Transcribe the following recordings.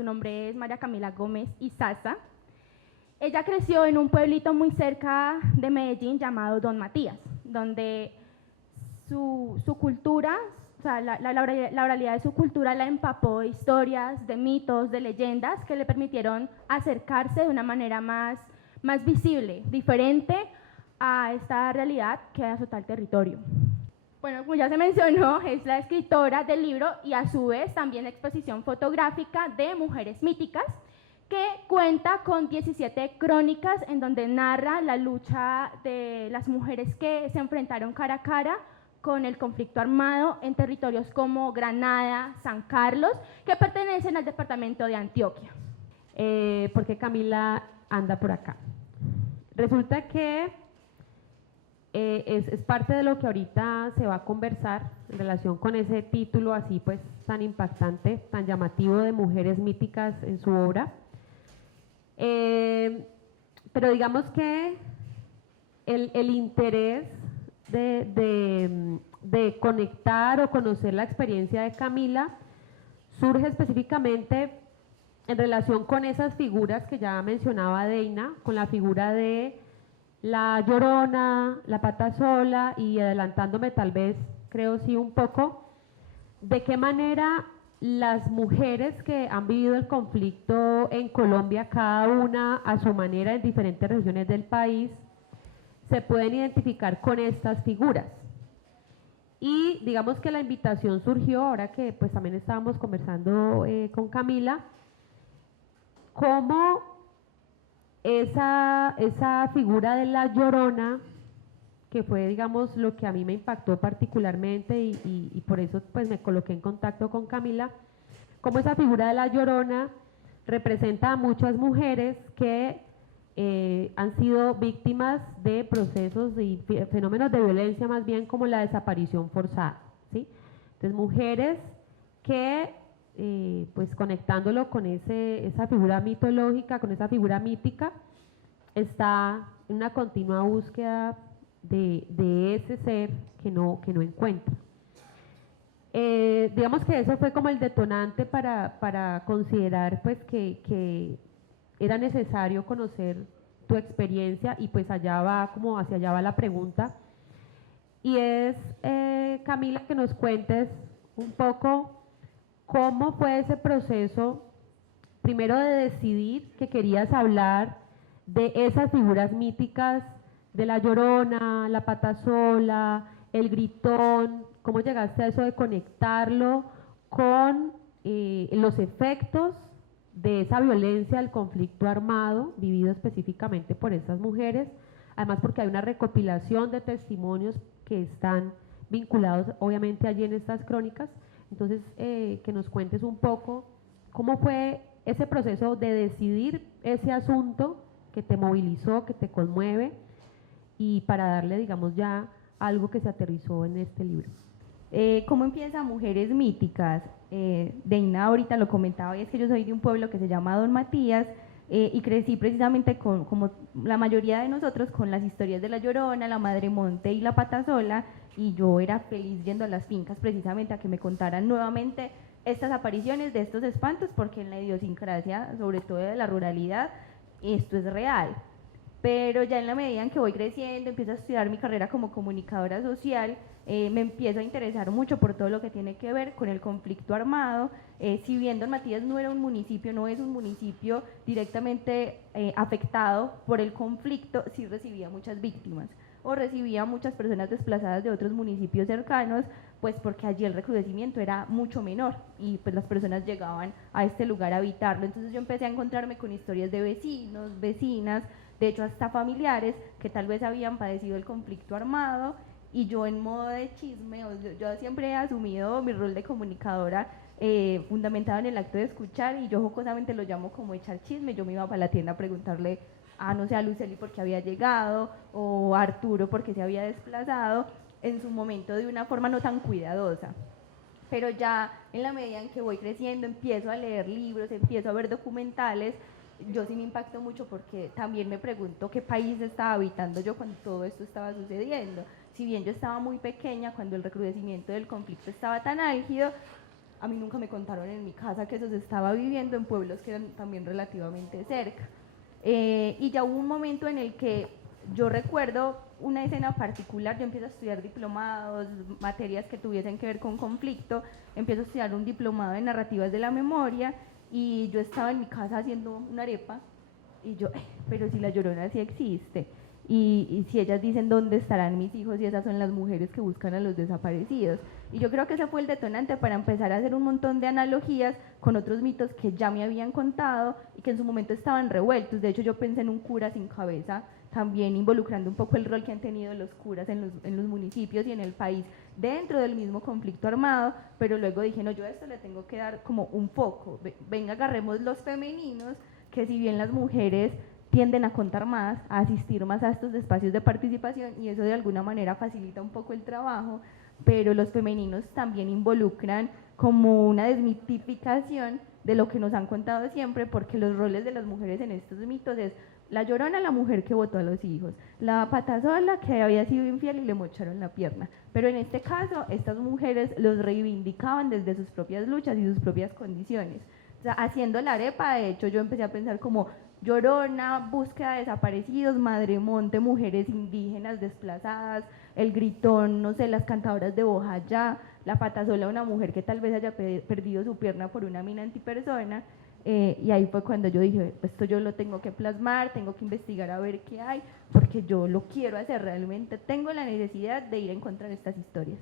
su nombre es María Camila Gómez Izaza. Ella creció en un pueblito muy cerca de Medellín llamado Don Matías, donde su cultura, o sea, la oralidad de su cultura la empapó de historias, de mitos, de leyendas que le permitieron acercarse de una manera más visible, diferente a esta realidad que azota el territorio. Bueno, como ya se mencionó, es la escritora del libro y a su vez también la exposición fotográfica de Mujeres Míticas, que cuenta con 17 crónicas en donde narra la lucha de las mujeres que se enfrentaron cara a cara con el conflicto armado en territorios como Granada, San Carlos, que pertenecen al departamento de Antioquia. ¿Por qué Camila anda por acá? Resulta que es parte de lo que ahorita se va a conversar en relación con ese título así pues tan impactante, tan llamativo de Mujeres Míticas en su obra. Pero digamos que el interés de conectar o conocer la experiencia de Camila surge específicamente en relación con esas figuras que ya mencionaba Deina, con la figura de la Llorona, la Pata Sola y adelantándome tal vez, creo sí un poco, de qué manera las mujeres que han vivido el conflicto en Colombia, cada una a su manera en diferentes regiones del país, se pueden identificar con estas figuras. Y digamos que la invitación surgió, ahora que pues también estábamos conversando con Camila, cómo esa figura de la Llorona, que fue digamos lo que a mí me impactó particularmente y por eso pues me coloqué en contacto con Camila, cómo esa figura de la Llorona representa a muchas mujeres que han sido víctimas de procesos y fenómenos de violencia más bien como la desaparición forzada, ¿sí? Entonces mujeres que pues conectándolo con esa figura mitológica, con esa figura mítica, está en una continua búsqueda de ese ser que no encuentra. Digamos que eso fue como el detonante para considerar pues que era necesario conocer tu experiencia y pues allá va, como hacia allá va la pregunta. Y es, Camila, que nos cuentes un poco cómo fue ese proceso, primero de decidir que querías hablar de esas figuras míticas, de la Llorona, la Pata Sola, el Gritón, cómo llegaste a eso de conectarlo con los efectos de esa violencia, del conflicto armado vivido específicamente por esas mujeres, además porque hay una recopilación de testimonios que están vinculados obviamente allí en estas crónicas. Entonces que nos cuentes un poco cómo fue ese proceso de decidir ese asunto que te movilizó, que te conmueve, y para darle digamos ya algo que se aterrizó en este libro. ¿Cómo empieza Mujeres Míticas? Deina ahorita lo comentaba, y es que yo soy de un pueblo que se llama Don Matías, y crecí precisamente como la mayoría de nosotros con las historias de la Llorona, la Madre Monte y la Pata Sola, y yo era feliz yendo a las fincas precisamente a que me contaran nuevamente estas apariciones de estos espantos, porque en la idiosincrasia, sobre todo de la ruralidad, esto es real. Pero ya en la medida en que voy creciendo, empiezo a estudiar mi carrera como comunicadora social, me empiezo a interesar mucho por todo lo que tiene que ver con el conflicto armado. Si bien Don Matías no era un municipio, no es un municipio directamente afectado por el conflicto, sí recibía muchas víctimas o recibía muchas personas desplazadas de otros municipios cercanos, pues porque allí el recrudecimiento era mucho menor y pues las personas llegaban a este lugar a habitarlo. Entonces yo empecé a encontrarme con historias de vecinos, vecinas, de hecho hasta familiares que tal vez habían padecido el conflicto armado, y yo en modo de chisme, yo siempre he asumido mi rol de comunicadora fundamentado en el acto de escuchar, y yo jocosamente lo llamo como echar chisme. Yo me iba para la tienda a preguntarle a, no sé, a Luceli por qué había llegado, o a Arturo por qué se había desplazado, en su momento de una forma no tan cuidadosa. Pero ya en la medida en que voy creciendo, empiezo a leer libros, empiezo a ver documentales, yo sí me impacto mucho porque también me pregunto qué país estaba habitando yo cuando todo esto estaba sucediendo. Si bien yo estaba muy pequeña, cuando el recrudecimiento del conflicto estaba tan álgido, a mí nunca me contaron en mi casa que eso se estaba viviendo en pueblos que eran también relativamente cerca. Y ya hubo un momento en el que yo recuerdo una escena particular. Yo empiezo a estudiar diplomados, materias que tuviesen que ver con conflicto, empiezo a estudiar un diplomado de narrativas de la memoria, y yo estaba en mi casa haciendo una arepa, y yo, pero si la Llorona sí existe, y si ellas dicen dónde estarán mis hijos, y esas son las mujeres que buscan a los desaparecidos. Y yo creo que ese fue el detonante para empezar a hacer un montón de analogías con otros mitos que ya me habían contado y que en su momento estaban revueltos. De hecho, yo pensé en un cura sin cabeza, también involucrando un poco el rol que han tenido los curas en los municipios y en el país dentro del mismo conflicto armado, pero luego dije, no, yo a esto le tengo que dar como un foco. Venga, agarremos los femeninos, que si bien las mujeres tienden a contar más, a asistir más a estos espacios de participación, y eso de alguna manera facilita un poco el trabajo, pero los femeninos también involucran como una desmitificación de lo que nos han contado siempre, porque los roles de las mujeres en estos mitos es la Llorona, la mujer que botó a los hijos, la patasola que había sido infiel y le mocharon la pierna. Pero en este caso, estas mujeres los reivindicaban desde sus propias luchas y sus propias condiciones. O sea, haciendo la arepa, de hecho, yo empecé a pensar como Llorona, búsqueda de desaparecidos, Madre Monte, mujeres indígenas desplazadas, el Gritón, no sé, las cantadoras de Bojayá, la patasola, una mujer que tal vez haya perdido su pierna por una mina antipersona. Y ahí fue cuando yo dije, esto yo lo tengo que plasmar, tengo que investigar a ver qué hay, porque yo lo quiero hacer, realmente tengo la necesidad de ir a encontrar estas historias.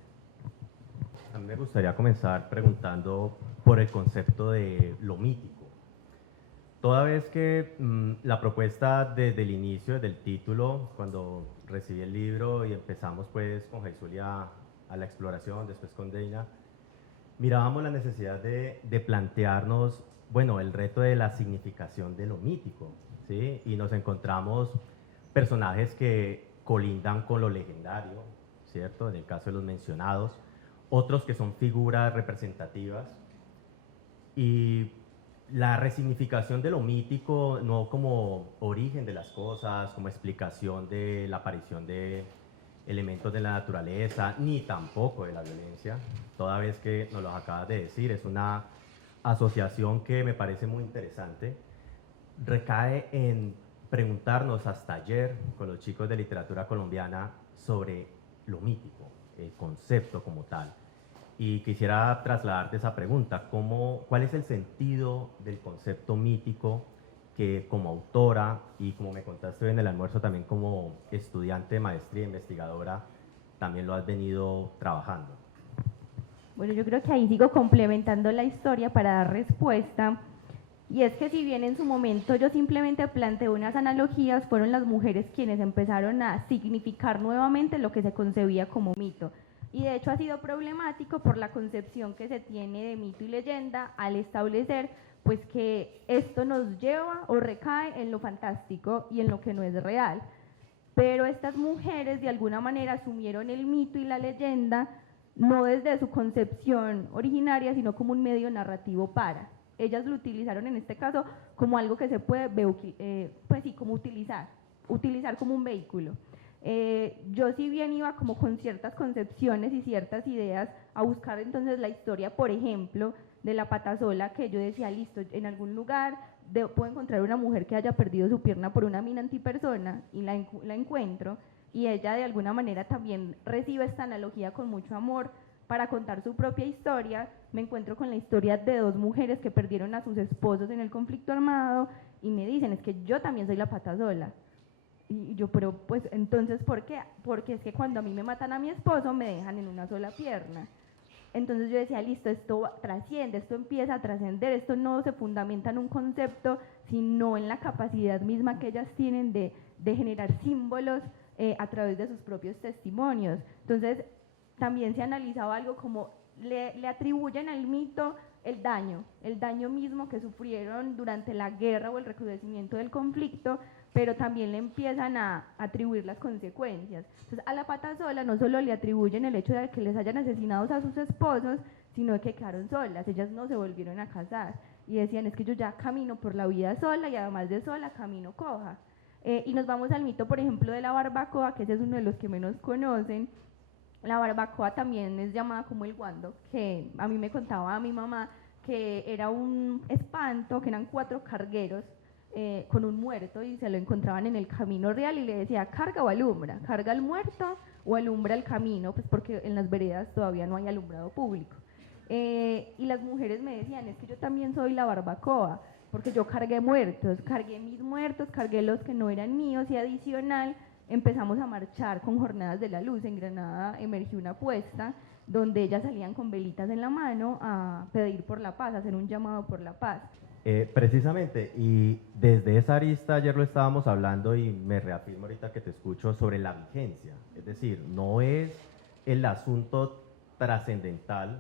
A mí me gustaría comenzar preguntando por el concepto de lo mítico. Toda vez que la propuesta desde el inicio, desde el título, cuando recibí el libro y empezamos pues con Jaisulia a la exploración, después con Deina, mirábamos la necesidad de plantearnos, bueno, el reto de la significación de lo mítico, ¿sí? Y nos encontramos personajes que colindan con lo legendario, ¿cierto? En el caso de los mencionados, otros que son figuras representativas, y la resignificación de lo mítico no como origen de las cosas, como explicación de la aparición de elementos de la naturaleza, ni tampoco de la violencia, toda vez que nos lo acabas de decir, es una asociación que me parece muy interesante, recae en preguntarnos hasta ayer con los chicos de literatura colombiana sobre lo mítico, el concepto como tal. Y quisiera trasladarte esa pregunta, ¿cuál es el sentido del concepto mítico que como autora y como me contaste hoy en el almuerzo también como estudiante de maestría e investigadora también lo has venido trabajando? Bueno, yo creo que ahí sigo complementando la historia para dar respuesta, y es que si bien en su momento yo simplemente planteé unas analogías, fueron las mujeres quienes empezaron a significar nuevamente lo que se concebía como mito. Y de hecho ha sido problemático por la concepción que se tiene de mito y leyenda al establecer pues que esto nos lleva o recae en lo fantástico y en lo que no es real. Pero estas mujeres de alguna manera asumieron el mito y la leyenda no desde su concepción originaria, sino como un medio narrativo para. Ellas lo utilizaron en este caso como algo que se puede, pues sí, como utilizar como un vehículo. Yo si bien iba como con ciertas concepciones y ciertas ideas a buscar entonces la historia, por ejemplo, de la patasola, que yo decía, listo, en algún lugar puedo encontrar una mujer que haya perdido su pierna por una mina antipersona, y la encuentro, y ella de alguna manera también recibe esta analogía con mucho amor para contar su propia historia. Me encuentro con la historia de dos mujeres que perdieron a sus esposos en el conflicto armado y me dicen, es que yo también soy la patasola. Y yo, pero pues entonces, ¿por qué? Porque es que cuando a mí me matan a mi esposo me dejan en una sola pierna. Entonces yo decía, listo, esto trasciende, esto empieza a trascender, esto no se fundamenta en un concepto, sino en la capacidad misma que ellas tienen de generar símbolos a través de sus propios testimonios. Entonces también se analizaba algo como le atribuyen al mito el daño mismo que sufrieron durante la guerra o el recrudecimiento del conflicto, pero también le empiezan a atribuir las consecuencias. Entonces a la patasola no solo le atribuyen el hecho de que les hayan asesinado a sus esposos, sino de que quedaron solas, ellas no se volvieron a casar y decían, es que yo ya camino por la vida sola y además de sola camino coja. Y nos vamos al mito, por ejemplo, de la barbacoa, que ese es uno de los que menos conocen, La barbacoa también es llamada como el guando, que a mí me contaba a mi mamá que era un espanto, que eran 4 cargueros con un muerto y se lo encontraban en el camino real y le decía, carga o alumbra, carga al muerto o alumbra el camino, pues porque en las veredas todavía no hay alumbrado público. Y las mujeres me decían, es que yo también soy la barbacoa, porque yo cargué muertos, cargué mis muertos, cargué los que no eran míos y adicional empezamos a marchar con Jornadas de la Luz. En Granada emergió una apuesta donde ellas salían con velitas en la mano a pedir por la paz, a hacer un llamado por la paz. Precisamente, y desde esa arista ayer lo estábamos hablando y me reafirmo ahorita que te escucho sobre la vigencia, es decir, no es el asunto trascendental,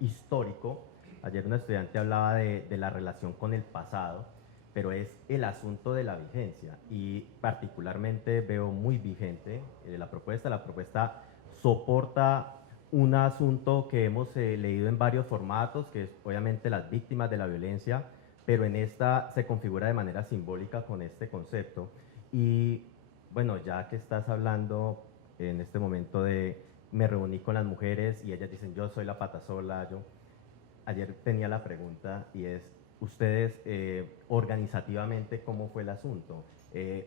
histórico. Ayer una estudiante hablaba de la relación con el pasado, pero es el asunto de la vigencia y particularmente veo muy vigente la propuesta. La propuesta soporta un asunto que hemos leído en varios formatos, que es obviamente las víctimas de la violencia, pero en esta se configura de manera simbólica con este concepto. Y bueno, ya que estás hablando en este momento de me reuní con las mujeres y ellas dicen yo soy la pata sola, ayer tenía la pregunta y es, ustedes organizativamente, ¿cómo fue el asunto?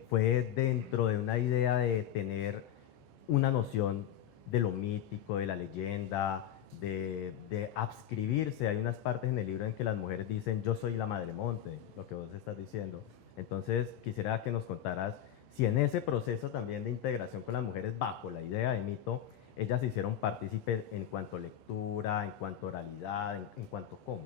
¿Fue dentro de una idea de tener una noción de lo mítico, de la leyenda, de adscribirse? Hay unas partes en el libro en que las mujeres dicen yo soy la Madre Monte, lo que vos estás diciendo. Entonces quisiera que nos contaras si en ese proceso también de integración con las mujeres bajo la idea de mito, ellas se hicieron partícipes en cuanto a lectura, en cuanto a oralidad, en cuanto a cómo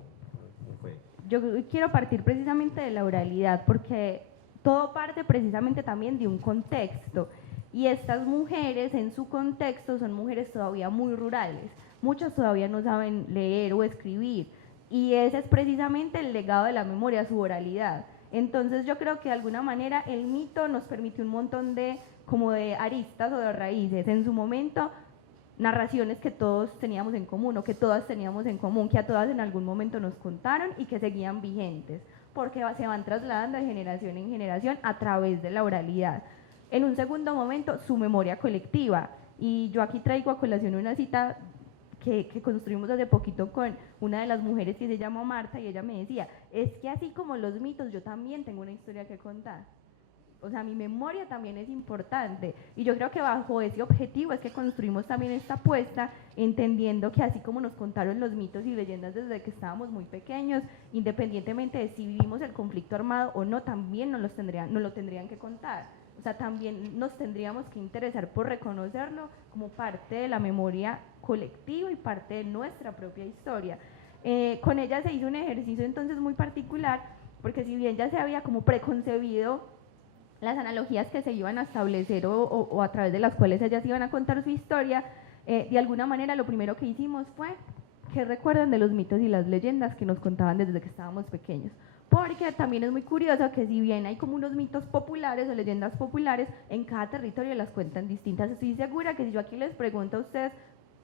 fue. Yo quiero partir precisamente de la oralidad porque todo parte precisamente también de un contexto y estas mujeres en su contexto son mujeres todavía muy rurales, muchas todavía no saben leer o escribir y ese es precisamente el legado de la memoria, su oralidad. Entonces yo creo que de alguna manera el mito nos permitió un montón de como de aristas o de raíces. En su momento narraciones que todos teníamos en común o que todas teníamos en común, que a todas en algún momento nos contaron y que seguían vigentes, porque se van trasladando de generación en generación a través de la oralidad. En un segundo momento, su memoria colectiva, y yo aquí traigo a colación una cita que construimos hace poquito con una de las mujeres que se llama Marta y ella me decía, es que así como los mitos, yo también tengo una historia que contar. O sea, mi memoria también es importante y yo creo que bajo ese objetivo es que construimos también esta apuesta, entendiendo que así como nos contaron los mitos y leyendas desde que estábamos muy pequeños, independientemente de si vivimos el conflicto armado o no, también nos lo tendrían que contar. O sea, también nos tendríamos que interesar por reconocerlo como parte de la memoria colectiva y parte de nuestra propia historia. Con ella se hizo un ejercicio entonces muy particular, porque si bien ya se había como preconcebido las analogías que se iban a establecer o a través de las cuales ellas iban a contar su historia, de alguna manera lo primero que hicimos fue que recuerden de los mitos y las leyendas que nos contaban desde que estábamos pequeños. Porque también es muy curioso que si bien hay como unos mitos populares o leyendas populares, en cada territorio las cuentan distintas. Estoy segura que si yo aquí les pregunto a ustedes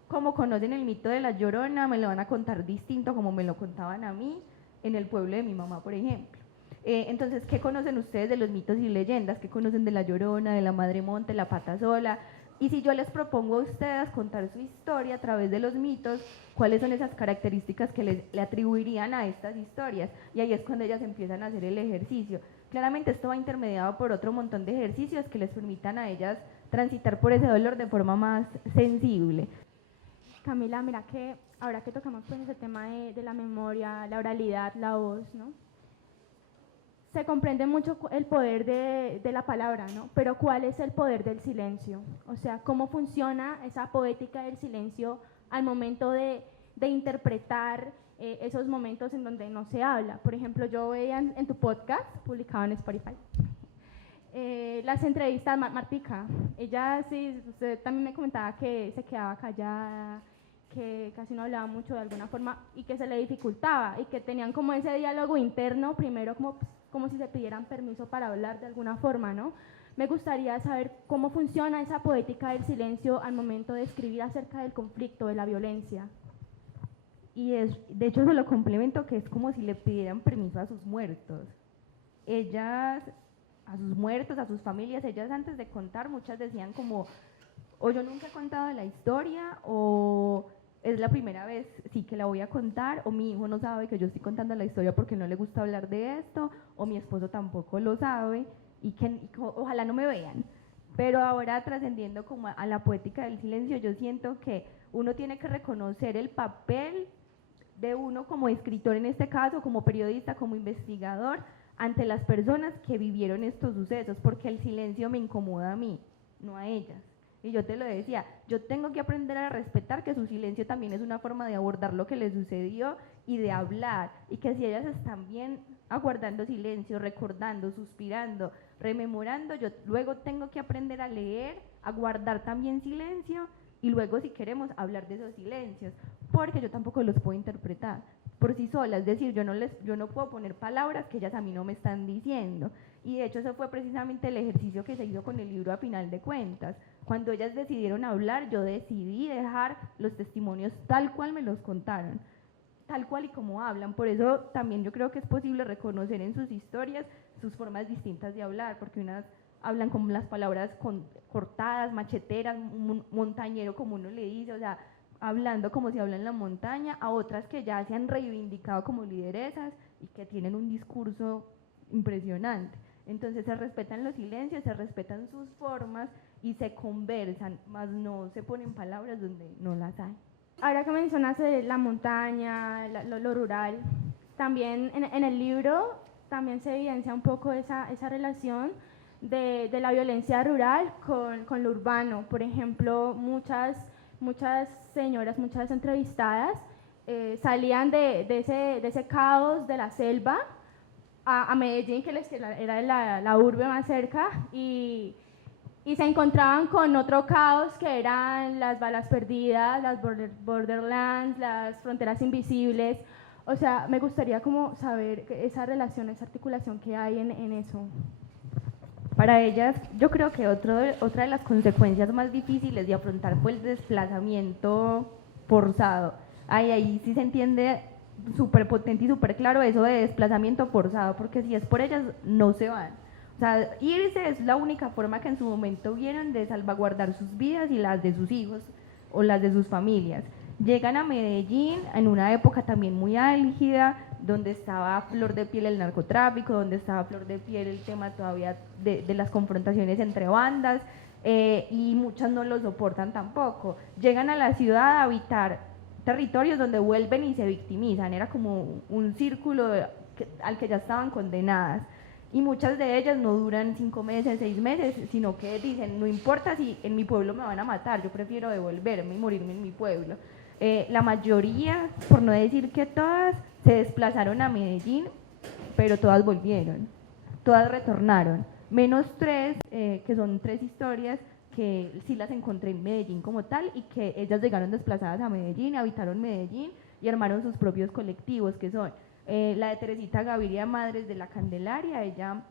cómo conocen el mito de la Llorona, me lo van a contar distinto como me lo contaban a mí en el pueblo de mi mamá, por ejemplo. Entonces, ¿qué conocen ustedes de los mitos y leyendas? ¿Qué conocen de la Llorona, de la Madre Monte, la Pata Sola? Y si yo les propongo a ustedes contar su historia a través de los mitos, ¿cuáles son esas características que le atribuirían a estas historias? Y ahí es cuando ellas empiezan a hacer el ejercicio. Claramente esto va intermediado por otro montón de ejercicios que les permitan a ellas transitar por ese dolor de forma más sensible. Camila, mira que ahora que tocamos pues ese tema de la memoria, la oralidad, la voz, ¿no? Se comprende mucho el poder de la palabra, ¿no? Pero ¿cuál es el poder del silencio? O sea, ¿cómo funciona esa poética del silencio al momento de interpretar esos momentos en donde no se habla? Por ejemplo, yo veía en tu podcast, publicado en Spotify, las entrevistas, Martica, ella sí, usted también me comentaba que se quedaba callada, que casi no hablaba mucho de alguna forma y que se le dificultaba y que tenían como ese diálogo interno, primero como si se pidieran permiso para hablar de alguna forma, ¿no? Me gustaría saber cómo funciona esa poética del silencio al momento de escribir acerca del conflicto, de la violencia. Y de hecho se lo complemento que es como si le pidieran permiso a sus muertos. Ellas, a sus muertos, a sus familias, ellas antes de contar, muchas decían como, o yo nunca he contado la historia, o es la primera vez sí que la voy a contar, o mi hijo no sabe que yo estoy contando la historia porque no le gusta hablar de esto, o mi esposo tampoco lo sabe, y que ojalá no me vean. Pero ahora, trascendiendo como a la poética del silencio, yo siento que uno tiene que reconocer el papel de uno como escritor, en este caso, como periodista, como investigador, ante las personas que vivieron estos sucesos, porque el silencio me incomoda a mí, no a ellas. Y yo te lo decía, yo tengo que aprender a respetar que su silencio también es una forma de abordar lo que les sucedió y de hablar, y que si ellas están bien aguardando silencio, recordando, suspirando, rememorando, yo luego tengo que aprender a leer, a guardar también silencio, y luego si queremos hablar de esos silencios, porque yo tampoco los puedo interpretar por sí solas, es decir, yo no puedo poner palabras que ellas a mí no me están diciendo, y de hecho eso fue precisamente el ejercicio que se hizo con el libro a final de cuentas. Cuando ellas decidieron hablar, yo decidí dejar los testimonios tal cual me los contaron, tal cual y como hablan. Por eso también yo creo que es posible reconocer en sus historias sus formas distintas de hablar, porque unas hablan con las palabras cortadas, macheteras, montañero como uno le dice, o sea, hablando como si habla en la montaña, a otras que ya se han reivindicado como lideresas y que tienen un discurso impresionante. Entonces se respetan los silencios, se respetan sus formas y se conversan, más no se ponen palabras donde no las hay. Ahora que mencionas la montaña, lo rural, también en el libro también se evidencia un poco esa relación de la violencia rural con lo urbano. Por ejemplo, muchas señoras, muchas entrevistadas salían de ese caos de la selva a Medellín, que era la urbe más cerca, y se encontraban con otro caos que eran las balas perdidas, las borderlands, las fronteras invisibles. O sea, me gustaría como saber esa relación, esa articulación que hay en eso. Para ellas, yo creo que otra de las consecuencias más difíciles de afrontar fue el desplazamiento forzado. Ahí sí se entiende súper potente y súper claro eso de desplazamiento forzado, porque si es por ellas, no se van. O sea, irse es la única forma que en su momento vieron de salvaguardar sus vidas y las de sus hijos o las de sus familias. Llegan a Medellín en una época también muy álgida, donde estaba a flor de piel el narcotráfico, donde estaba a flor de piel el tema todavía de las confrontaciones entre bandas, y muchas no lo soportan tampoco. Llegan a la ciudad a habitar territorios donde vuelven y se victimizan, era como un círculo al que ya estaban condenadas. Y muchas de ellas no duran 5 meses, 6 meses, sino que dicen, no importa si en mi pueblo me van a matar, yo prefiero devolverme y morirme en mi pueblo. La mayoría, por no decir que todas, se desplazaron a Medellín, pero todas volvieron, todas retornaron, menos 3, que son 3 historias que sí las encontré en Medellín como tal, y que ellas llegaron desplazadas a Medellín, habitaron Medellín y armaron sus propios colectivos, que son la de Teresita Gaviria Madres de la Candelaria. Ella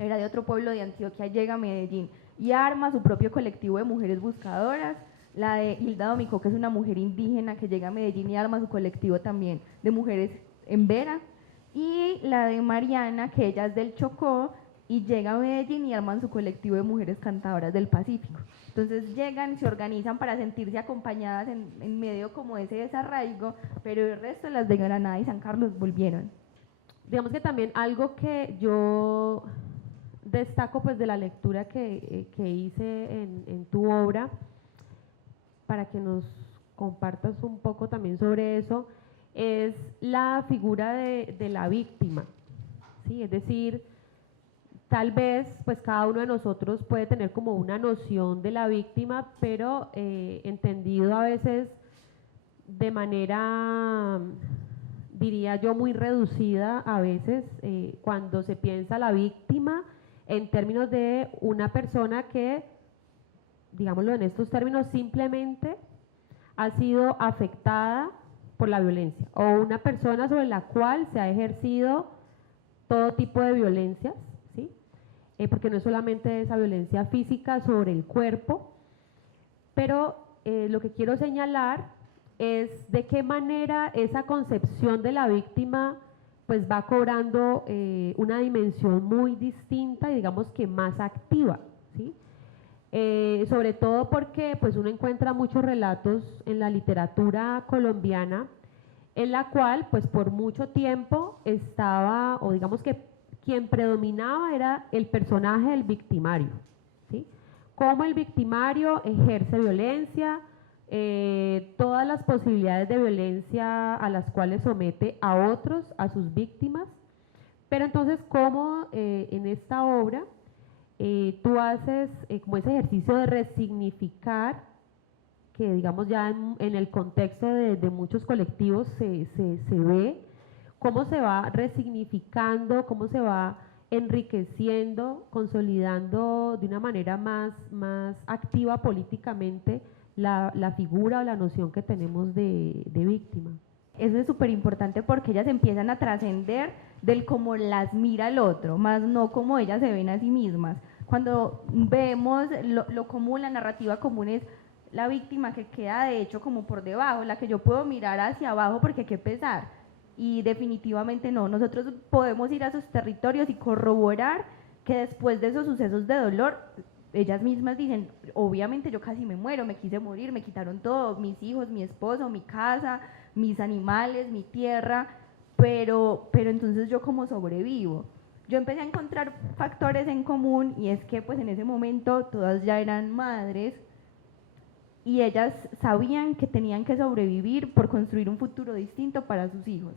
era de otro pueblo de Antioquia, llega a Medellín y arma su propio colectivo de mujeres buscadoras. La de Hilda Domicó, que es una mujer indígena que llega a Medellín y arma su colectivo también de mujeres en Vera. Y la de Mariana, que ella es del Chocó y llega a Medellín y arman su colectivo de mujeres cantadoras del Pacífico. Entonces llegan, se organizan para sentirse acompañadas en medio como ese desarraigo, pero el resto, las de Granada y San Carlos, volvieron. Digamos que también algo que yo destaco pues de la lectura que hice en tu obra, para que nos compartas un poco también sobre eso, es la figura de la víctima, ¿sí? Es decir, tal vez pues cada uno de nosotros puede tener como una noción de la víctima, pero entendido a veces de manera, diría yo, muy reducida a veces, cuando se piensa la víctima en términos de una persona que, digámoslo en estos términos, simplemente ha sido afectada por la violencia, o una persona sobre la cual se ha ejercido todo tipo de violencias, ¿sí? Porque no es solamente esa violencia física sobre el cuerpo, pero lo que quiero señalar es de qué manera esa concepción de la víctima pues va cobrando una dimensión muy distinta y digamos que más activa, ¿sí? sobre todo porque pues uno encuentra muchos relatos en la literatura colombiana en la cual pues por mucho tiempo estaba, o digamos que quien predominaba era el personaje del victimario, ¿sí? Cómo el victimario ejerce violencia, todas las posibilidades de violencia a las cuales somete a otros, a sus víctimas, pero entonces cómo en esta obra tú haces como ese ejercicio de resignificar, que digamos ya en el contexto de muchos colectivos se ve cómo se va resignificando, cómo se va enriqueciendo, consolidando de una manera más activa políticamente la figura o la noción que tenemos de víctima. Eso es súper importante porque ellas empiezan a trascender del cómo las mira el otro, más no cómo ellas se ven a sí mismas. Cuando vemos lo común, la narrativa común es la víctima que queda de hecho como por debajo, la que yo puedo mirar hacia abajo porque qué pesar. Y definitivamente no, nosotros podemos ir a esos territorios y corroborar que después de esos sucesos de dolor, ellas mismas dicen, obviamente yo casi me muero, me quise morir, me quitaron todo, mis hijos, mi esposo, mi casa, mis animales, mi tierra, pero entonces yo cómo sobrevivo. Yo empecé a encontrar factores en común y es que pues en ese momento todas ya eran madres y ellas sabían que tenían que sobrevivir por construir un futuro distinto para sus hijos.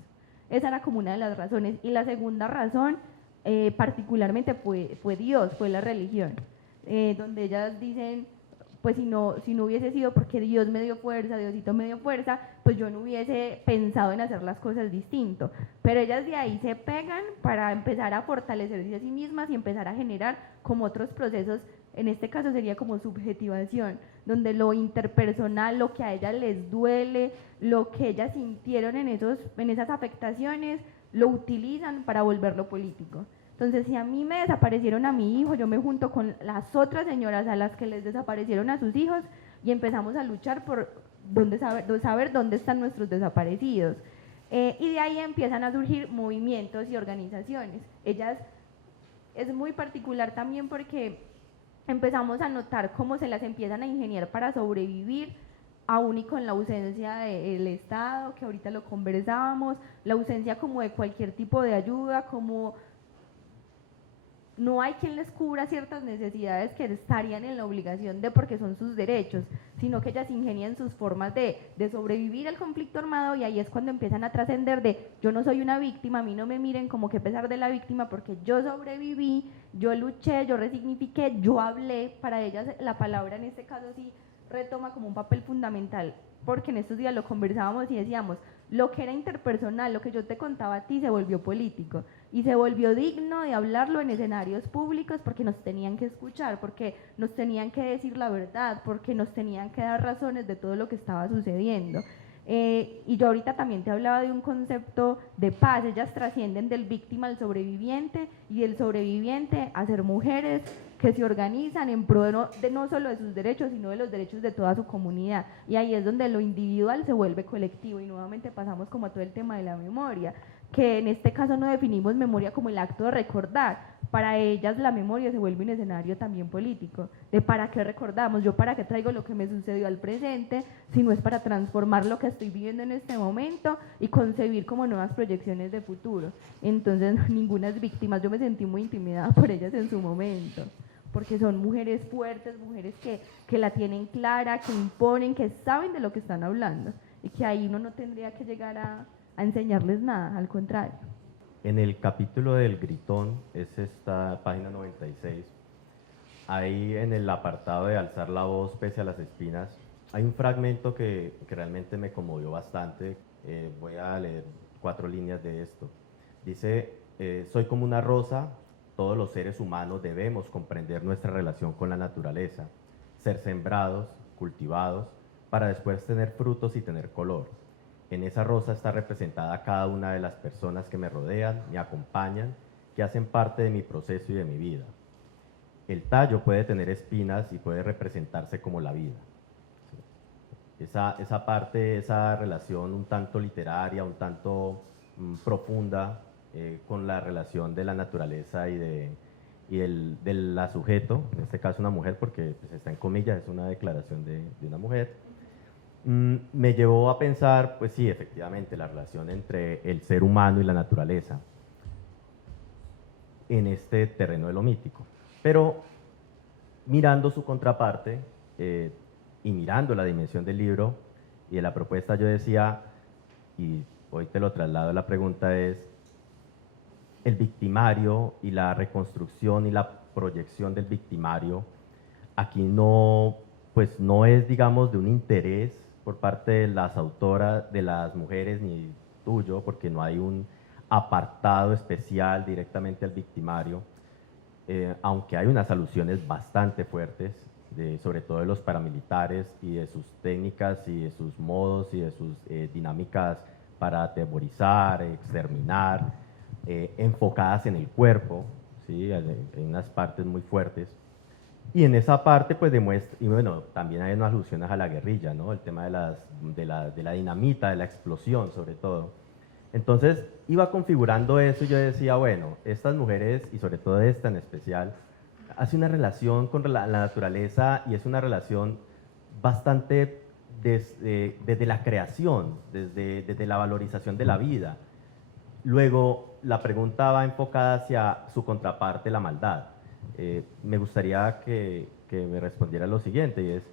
Esa era como una de las razones. Y la segunda razón particularmente fue Dios, fue la religión, donde ellas dicen, pues si no hubiese sido porque Dios me dio fuerza, Diosito me dio fuerza, pues yo no hubiese pensado en hacer las cosas distinto. Pero ellas de ahí se pegan para empezar a fortalecerse a sí mismas y empezar a generar como otros procesos, en este caso sería como subjetivación, donde lo interpersonal, lo que a ellas les duele, lo que ellas sintieron en esas afectaciones, lo utilizan para volverlo político. Entonces, si a mí me desaparecieron a mi hijo, yo me junto con las otras señoras a las que les desaparecieron a sus hijos y empezamos a luchar por saber dónde están nuestros desaparecidos. Y de ahí empiezan a surgir movimientos y organizaciones. Es muy particular también porque empezamos a notar cómo se las empiezan a ingeniar para sobrevivir, aún y con la ausencia del Estado, que ahorita lo conversábamos, la ausencia como de cualquier tipo de ayuda, como no hay quien les cubra ciertas necesidades que estarían en la obligación de porque son sus derechos, sino que ellas ingenian sus formas de sobrevivir al conflicto armado y ahí es cuando empiezan a trascender de yo no soy una víctima, a mí no me miren como que pesar de la víctima porque yo sobreviví, yo luché, yo resignifiqué, yo hablé. Para ellas la palabra en este caso sí retoma como un papel fundamental, porque en estos días lo conversábamos y decíamos, lo que era interpersonal, lo que yo te contaba a ti se volvió político y se volvió digno de hablarlo en escenarios públicos porque nos tenían que escuchar, porque nos tenían que decir la verdad, porque nos tenían que dar razones de todo lo que estaba sucediendo. Y yo ahorita también te hablaba de un concepto de paz, ellas trascienden del víctima al sobreviviente y del sobreviviente a ser mujeres que se organizan en pro de no solo de sus derechos, sino de los derechos de toda su comunidad. Y ahí es donde lo individual se vuelve colectivo y nuevamente pasamos como a todo el tema de la memoria, que en este caso no definimos memoria como el acto de recordar. Para ellas la memoria se vuelve un escenario también político, de para qué recordamos, yo para qué traigo lo que me sucedió al presente, si no es para transformar lo que estoy viviendo en este momento y concebir como nuevas proyecciones de futuro. Entonces ninguna es víctima, yo me sentí muy intimidada por ellas en su momento, porque son mujeres fuertes, mujeres que la tienen clara, que imponen, que saben de lo que están hablando y que ahí uno no tendría que llegar a enseñarles nada, al contrario. En el capítulo del Gritón, es esta página 96, ahí en el apartado de alzar la voz pese a las espinas, hay un fragmento que realmente me conmovió bastante. Voy a leer 4 líneas de esto. Dice, soy como una rosa, todos los seres humanos debemos comprender nuestra relación con la naturaleza, ser sembrados, cultivados, para después tener frutos y tener color. En esa rosa está representada cada una de las personas que me rodean, me acompañan, que hacen parte de mi proceso y de mi vida. El tallo puede tener espinas y puede representarse como la vida. Esa parte, esa relación un tanto literaria, un tanto profunda con la relación de la naturaleza y de la sujeto, en este caso una mujer, porque pues, está en comillas, es una declaración de una mujer, me llevó a pensar, pues sí, efectivamente, la relación entre el ser humano y la naturaleza en este terreno de lo mítico. Pero mirando su contraparte y mirando la dimensión del libro y de la propuesta, yo decía, y hoy te lo traslado, la pregunta es, el victimario y la reconstrucción y la proyección del victimario, aquí no, pues no es, digamos, de un interés por parte de las autoras, de las mujeres, ni tuyo, porque no hay un apartado especial directamente al victimario, aunque hay unas alusiones bastante fuertes, sobre todo de los paramilitares y de sus técnicas y de sus modos y de sus dinámicas para atemorizar, exterminar, enfocadas en el cuerpo, ¿sí? En unas partes muy fuertes. Y en esa parte, pues demuestra, y bueno, también hay unas alusiones a la guerrilla, ¿no? El tema de la dinamita, de la explosión, sobre todo. Entonces, iba configurando eso y yo decía, bueno, estas mujeres, y sobre todo esta en especial, hace una relación con la naturaleza y es una relación bastante desde la creación, desde la valorización de la vida. Luego, la pregunta va enfocada hacia su contraparte, la maldad. Me gustaría que me respondiera lo siguiente, y es,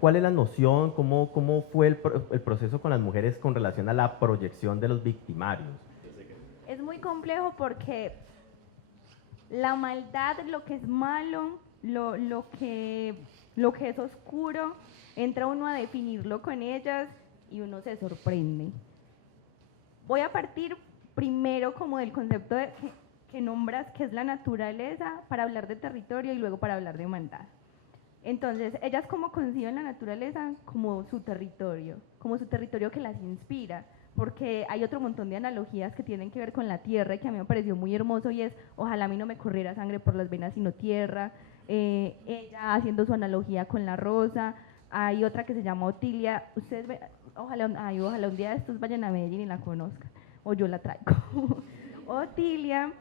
¿cuál es la noción, cómo fue el proceso con las mujeres con relación a la proyección de los victimarios? Es muy complejo porque la maldad, lo que es malo, lo que es oscuro, entra uno a definirlo con ellas y uno se sorprende. Voy a partir primero como del concepto que nombras, que es la naturaleza, para hablar de territorio y luego para hablar de maldad. Entonces, ellas cómo conciben la naturaleza como su territorio que las inspira, porque hay otro montón de analogías que tienen que ver con la tierra y que a mí me pareció muy hermoso, y es, ojalá a mí no me corriera sangre por las venas sino tierra. Ella haciendo su analogía con la rosa. Hay otra que se llama Otilia, ustedes ojalá un día de estos vayan a Medellín y la conozcan, o yo la traigo. Otilia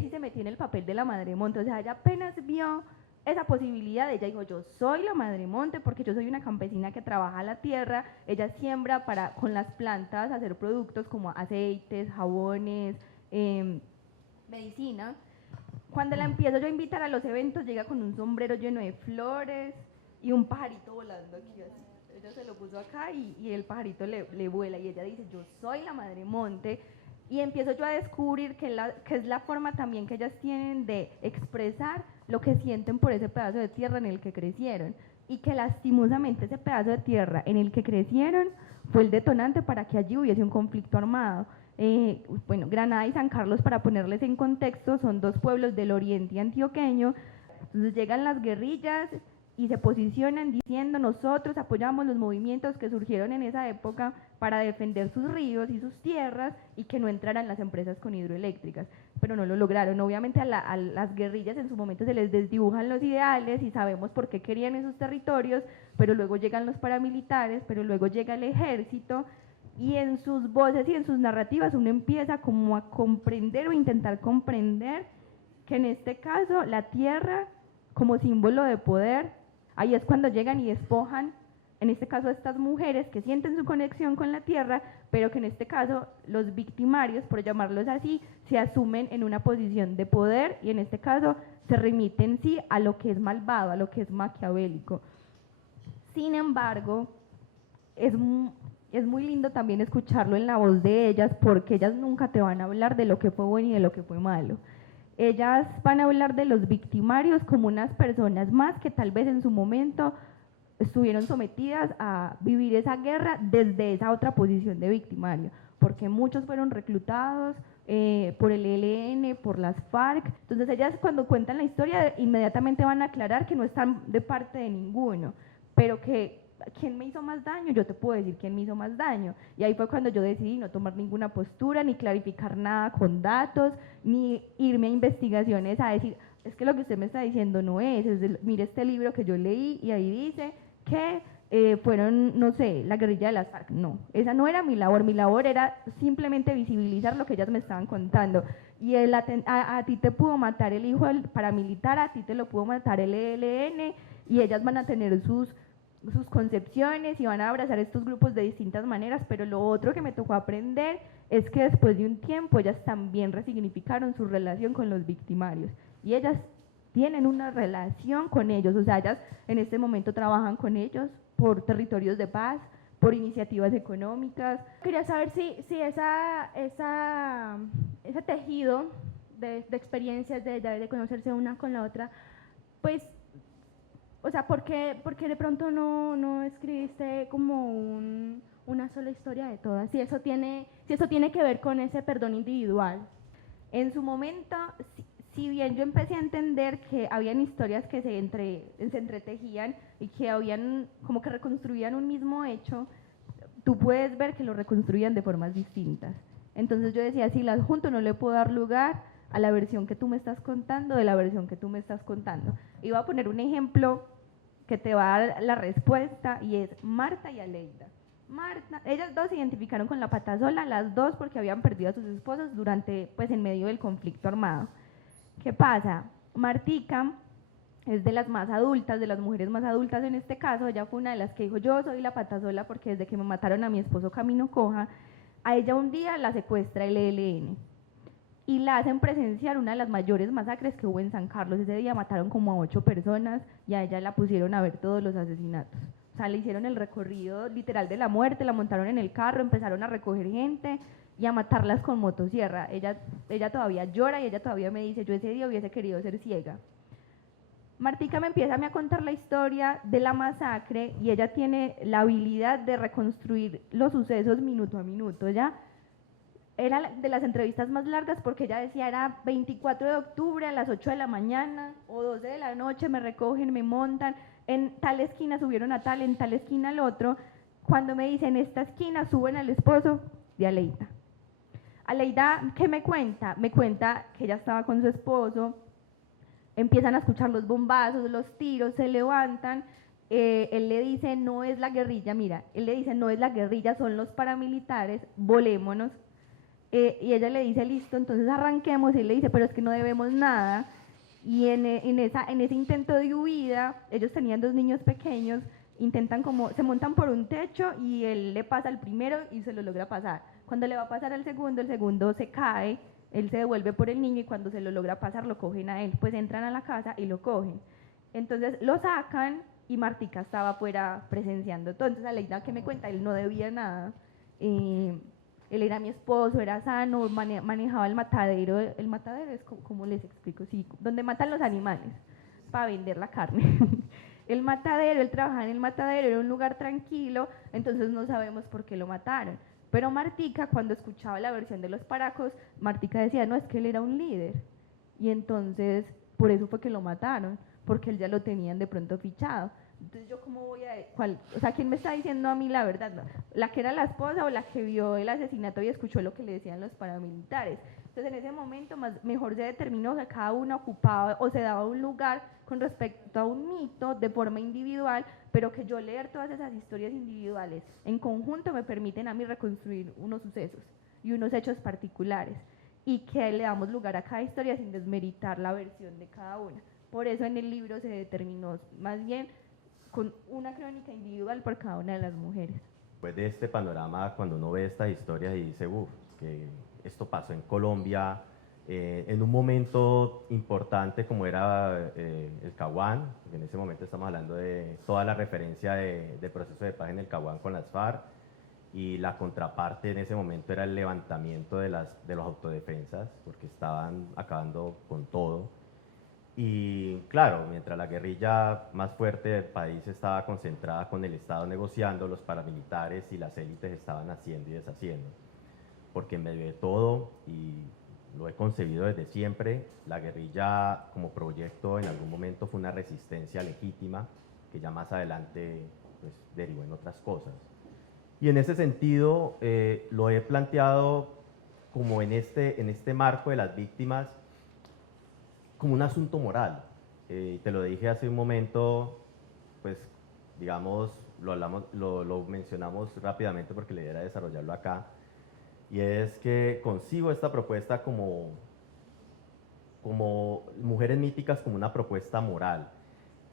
sí se metió en el papel de la Madre Monte, o sea, ella apenas vio esa posibilidad, ella dijo, yo soy la Madre Monte porque yo soy una campesina que trabaja la tierra, ella siembra para con las plantas hacer productos como aceites, jabones, medicina. Cuando la empiezo yo a invitar a los eventos, llega con un sombrero lleno de flores y un pajarito volando aquí así. Ella se lo puso acá y el pajarito le vuela y ella dice, yo soy la Madre Monte. Y empiezo yo a descubrir que es la forma también que ellas tienen de expresar lo que sienten por ese pedazo de tierra en el que crecieron, y que lastimosamente ese pedazo de tierra en el que crecieron fue el detonante para que allí hubiese un conflicto armado. Bueno, Granada y San Carlos, para ponerles en contexto, son dos pueblos del oriente antioqueño. Entonces llegan las guerrillas y se posicionan diciendo, nosotros apoyamos los movimientos que surgieron en esa época para defender sus ríos y sus tierras y que no entraran las empresas con hidroeléctricas, pero no lo lograron. Obviamente a las guerrillas en su momento se les desdibujan los ideales y sabemos por qué querían esos territorios, pero luego llegan los paramilitares, pero luego llega el ejército, y en sus voces y en sus narrativas uno empieza como a comprender o intentar comprender que en este caso la tierra como símbolo de poder, ahí es cuando llegan y despojan, en este caso, estas mujeres que sienten su conexión con la tierra, pero que en este caso los victimarios, por llamarlos así, se asumen en una posición de poder y en este caso se remiten sí a lo que es malvado, a lo que es maquiavélico. Sin embargo, es muy lindo también escucharlo en la voz de ellas, porque ellas nunca te van a hablar de lo que fue bueno y de lo que fue malo. Ellas van a hablar de los victimarios como unas personas más que tal vez en su momento estuvieron sometidas a vivir esa guerra desde esa otra posición de victimario, porque muchos fueron reclutados por el ELN, por las FARC. Entonces ellas cuando cuentan la historia inmediatamente van a aclarar que no están de parte de ninguno, pero que ¿quién me hizo más daño? Yo te puedo decir quién me hizo más daño. Y ahí fue cuando yo decidí no tomar ninguna postura, ni clarificar nada con datos, ni irme a investigaciones a decir, es que lo que usted me está diciendo no es mire este libro que yo leí y ahí dice que fueron, no sé, la guerrilla de las FARC. No, esa no era mi labor era simplemente visibilizar lo que ellas me estaban contando. Y a ti te pudo matar el hijo del paramilitar, a ti te lo pudo matar el ELN, y ellas van a tener sus concepciones y van a abrazar estos grupos de distintas maneras, pero lo otro que me tocó aprender es que después de un tiempo ellas también resignificaron su relación con los victimarios, y ellas tienen una relación con ellos, o sea, ellas en este momento trabajan con ellos por territorios de paz, por iniciativas económicas. Quería saber si ese tejido de experiencias, de conocerse una con la otra, pues, o sea, ¿por qué de pronto no escribiste como una sola historia de todas? Si eso tiene que ver con ese perdón individual. En su momento, si bien yo empecé a entender que habían historias que se entretejían y que habían como que reconstruían un mismo hecho, tú puedes ver que lo reconstruían de formas distintas. Entonces yo decía, si las junto no le puedo dar lugar a la versión que tú me estás contando de la versión que tú me estás contando. Iba a poner un ejemplo que te va a dar la respuesta, y es Marta y Aleida. Marta, ellas dos se identificaron con la patasola, las dos porque habían perdido a sus esposos pues en medio del conflicto armado. ¿Qué pasa? Martica es de las más adultas, de las mujeres más adultas en este caso. Ella fue una de las que dijo, yo soy la patasola porque desde que me mataron a mi esposo camino coja. A ella un día la secuestra el ELN y la hacen presenciar una de las mayores masacres que hubo en San Carlos. Ese día mataron como a 8 personas y a ella la pusieron a ver todos los asesinatos. O sea, le hicieron el recorrido literal de la muerte, la montaron en el carro, empezaron a recoger gente y a matarlas con motosierra. Ella todavía llora y ella todavía me dice, yo ese día hubiese querido ser ciega. Martica me empieza a contar la historia de la masacre y ella tiene la habilidad de reconstruir los sucesos minuto a minuto. Ella era de las entrevistas más largas porque ella decía, era 24 de octubre a las 8 de la mañana o 12 de la noche, me recogen, me montan, en tal esquina subieron a tal, en tal esquina al otro. Cuando me dicen, en esta esquina suben al esposo de Aleida. Aleida, ¿qué me cuenta? Me cuenta que ella estaba con su esposo, empiezan a escuchar los bombazos, los tiros, se levantan, él le dice, no es la guerrilla, mira, él le dice, no es la guerrilla, son los paramilitares, volémonos, y ella le dice, listo, entonces arranquemos, y él le dice, pero es que no debemos nada, y en ese intento de huida, ellos tenían 2 niños pequeños, se montan por un techo y él le pasa al primero y se lo logra pasar. Cuando le va a pasar al segundo, el segundo se cae, él se devuelve por el niño y cuando se lo logra pasar lo cogen a él, pues entran a la casa y lo cogen. Entonces lo sacan y Martica estaba afuera presenciando todo. Entonces Aleida, ¿qué me cuenta? Él no debía nada, él era mi esposo, era sano, manejaba el matadero es ¿cómo les explico? Sí, donde matan los animales para vender la carne. El matadero, él trabajaba en el matadero, era un lugar tranquilo, entonces no sabemos por qué lo mataron. Pero Martica, cuando escuchaba la versión de los paracos, Martica decía, no, es que él era un líder. Y entonces, por eso fue que lo mataron, porque él ya lo tenían de pronto fichado. Entonces, ¿yo cómo voy a...? ¿Quién me está diciendo a mí la verdad? ¿La que era la esposa o la que vio el asesinato y escuchó lo que le decían los paramilitares? Entonces, en ese momento, mejor se determinó que cada uno ocupaba o se daba un lugar con respecto a un mito de forma individual, pero que yo leer todas esas historias individuales en conjunto me permiten a mí reconstruir unos sucesos y unos hechos particulares, y que le damos lugar a cada historia sin desmeritar la versión de cada una. Por eso en el libro se determinó más bien con una crónica individual por cada una de las mujeres. Después de este panorama, cuando uno ve estas historias y dice, uff, que esto pasó en Colombia, en un momento importante como era el Caguán, en ese momento estamos hablando de toda la referencia de proceso de paz en el Caguán con las FARC, y la contraparte en ese momento era el levantamiento de los autodefensas, porque estaban acabando con todo. Y claro, mientras la guerrilla más fuerte del país estaba concentrada con el Estado negociando, los paramilitares y las élites estaban haciendo y deshaciendo. Porque en medio de todo, y lo he concebido desde siempre, la guerrilla como proyecto en algún momento fue una resistencia legítima que ya más adelante pues, derivó en otras cosas. Y en ese sentido lo he planteado como en este marco de las víctimas como un asunto moral. Te lo dije hace un momento, pues digamos, lo mencionamos rápidamente porque la idea era desarrollarlo acá, y es que concibo esta propuesta como Mujeres Míticas como una propuesta moral.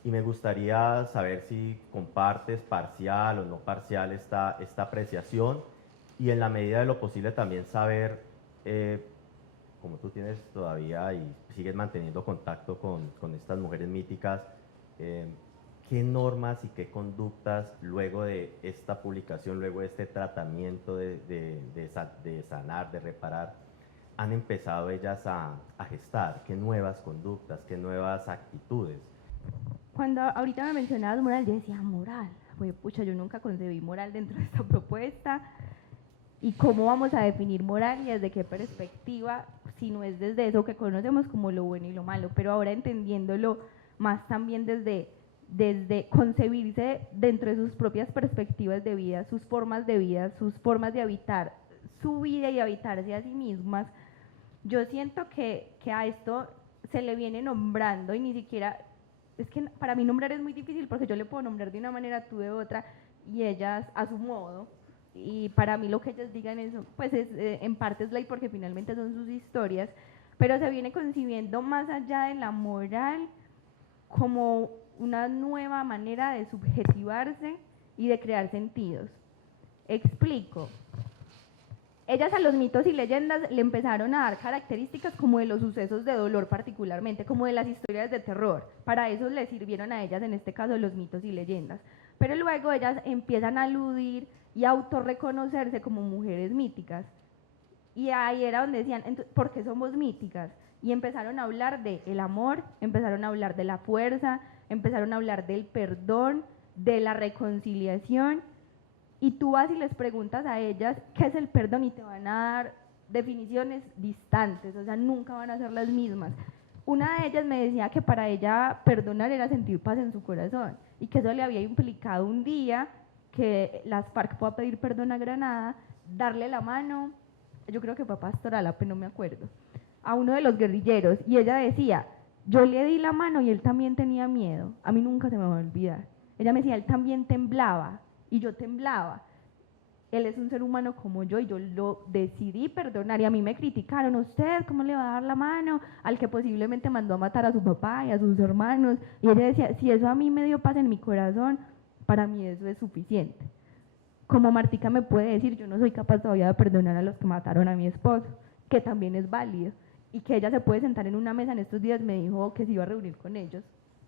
Y me gustaría saber si compartes parcial o no parcial esta apreciación, y en la medida de lo posible también saber, como tú tienes todavía y sigues manteniendo contacto con estas mujeres míticas, qué normas y qué conductas luego de esta publicación, luego de este tratamiento de sanar, de reparar, han empezado ellas a gestar, qué nuevas conductas, qué nuevas actitudes. Cuando ahorita me mencionabas moral, yo decía moral, pues pucha, yo nunca concebí moral dentro de esta propuesta. ¿Y cómo vamos a definir moral y desde qué perspectiva, si no es desde eso que conocemos como lo bueno y lo malo? Pero ahora entendiéndolo más también desde concebirse dentro de sus propias perspectivas de vida, sus formas de vida, sus formas de habitar su vida y habitarse a sí mismas, yo siento que a esto se le viene nombrando y ni siquiera, es que para mí nombrar es muy difícil porque yo le puedo nombrar de una manera, tú de otra, y ellas a su modo, y para mí lo que ellas digan eso, pues es, en parte es ley porque finalmente son sus historias, pero se viene concibiendo más allá de la moral como una nueva manera de subjetivarse y de crear sentidos. Explico. Ellas a los mitos y leyendas le empezaron a dar características como de los sucesos de dolor particularmente, como de las historias de terror. Para eso les sirvieron a ellas, en este caso, los mitos y leyendas. Pero luego ellas empiezan a aludir y a autorreconocerse como mujeres míticas. Y ahí era donde decían, ¿por qué somos míticas? Y empezaron a hablar del amor, empezaron a hablar de la fuerza, empezaron a hablar del perdón, de la reconciliación. Y tú vas y les preguntas a ellas qué es el perdón y te van a dar definiciones distantes, o sea, nunca van a ser las mismas. Una de ellas me decía que para ella perdonar era sentir paz en su corazón y que eso le había implicado un día que las FARC fue a pedir perdón a Granada, darle la mano, yo creo que fue a Pastoral, pero no me acuerdo, a uno de los guerrilleros, y ella decía, yo le di la mano y él también tenía miedo, a mí nunca se me va a olvidar. Ella me decía, él también temblaba y yo temblaba. Él es un ser humano como yo y yo lo decidí perdonar, y a mí me criticaron, ¿usted cómo le va a dar la mano al que posiblemente mandó a matar a su papá y a sus hermanos? Y ella decía, si eso a mí me dio paz en mi corazón, para mí eso es suficiente. Como Martica me puede decir, yo no soy capaz todavía de perdonar a los que mataron a mi esposo, que también es válido, y que ella se puede sentar en una mesa. En estos días me dijo que se iba a reunir con ellos,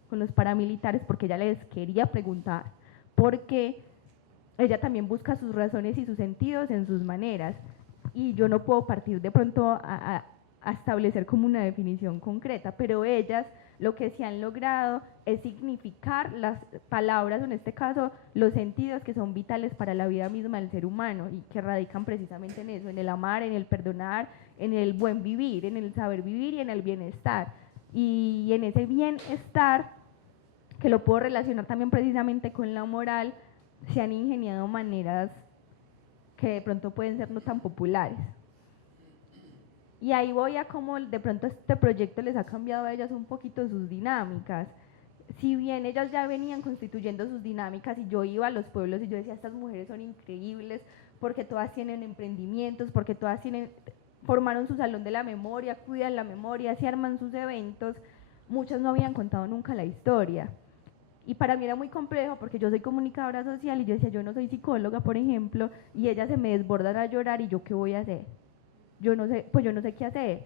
con los paramilitares, porque ella les quería preguntar, porque ella también busca sus razones y sus sentidos en sus maneras, y yo no puedo partir de pronto a establecer como una definición concreta, pero ellas lo que se han logrado es significar las palabras, o en este caso los sentidos que son vitales para la vida misma del ser humano y que radican precisamente en eso, en el amar, en el perdonar, en el buen vivir, en el saber vivir y en el bienestar. Y en ese bienestar, que lo puedo relacionar también precisamente con la moral, se han ingeniado maneras que de pronto pueden ser no tan populares. Y ahí voy a cómo de pronto este proyecto les ha cambiado a ellas un poquito sus dinámicas. Si bien ellas ya venían constituyendo sus dinámicas y yo iba a los pueblos y yo decía, estas mujeres son increíbles porque todas tienen emprendimientos, porque todas formaron su salón de la memoria, cuidan la memoria, se arman sus eventos, muchas no habían contado nunca la historia. Y para mí era muy complejo porque yo soy comunicadora social y yo decía, yo no soy psicóloga, por ejemplo, y ellas se me desbordan a llorar y yo qué voy a hacer. Yo no sé qué hacer.